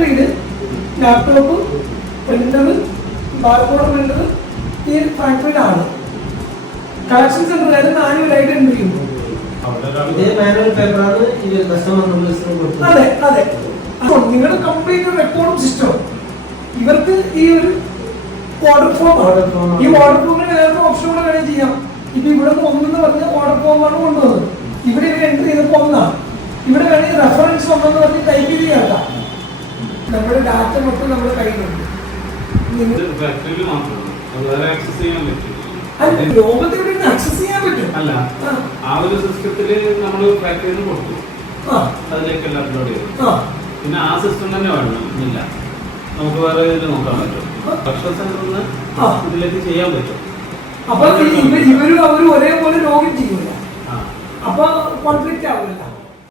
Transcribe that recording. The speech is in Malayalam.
ഫാക്ടറിയിൽ ലാപ്ടോപ്പ്, പ്രിന്റർ, ബാർകോഡ് പ്രിന്റർ ഈ ഫാക്ടറിയിലാണ്. കളക്ഷൻ സെന്ററുകാർ മാനുവലായിട്ട് എൻട്രി ചെയ്യുന്നു. അതെ അതെ, നിങ്ങളുടെ കംപ്ലീറ്റ് റെക്കോർഡും സിസ്റ്റം ഇവർക്ക് ഈ ഒരു ഓർഡർ ഫോം ആണ്. ഈ ഓർഡർ ഫോമിന് വേറെ ഓപ്ഷൻ കൂടെ വേണമെങ്കിൽ ചെയ്യാം. ഇപ്പൊ ഇവിടെ ഒന്നെന്ന് പറഞ്ഞ ഓർഡർ ഫോമാണ് കൊണ്ടുവന്നത്. ഇവിടെ ഇവർ എൻട്രി ചെയ്തപ്പോ ഒന്നാണ്. ഇവിടെ വേണമെങ്കിൽ റെഫറൻസ് ഒന്നെന്ന് പറഞ്ഞ് ടൈപ്പ് ചെയ്യാം. നമ്മുടെ ഡാറ്റ മൊത്തം നമ്മുടെ കയ്യിലുണ്ട്. ലോകത്തിൽ ആക്സസ് ചെയ്യാൻ പറ്റും. അല്ല, ആ ഒരു സിസ്റ്റത്തില് നമ്മൾ ഫാക്ടറിയിൽ കൊടുത്തു, അതിലേക്ക് അപ്ലോഡ് ചെയ്തു. പിന്നെ ആ സിസ്റ്റം തന്നെ വേണമെന്നില്ല, നമുക്ക് വേറെ നോക്കാൻ പറ്റും. ഭക്ഷണ സെന്ററിൽ ഇതിലേക്ക് ചെയ്യാൻ പറ്റും. അപ്പൊ ഇവരും അവരും ഒരേപോലെ ലോഗിൻ ചെയ്യൂല, അപ്പൊ കോൺഫ്ലിക്റ്റ് ആവില്ല.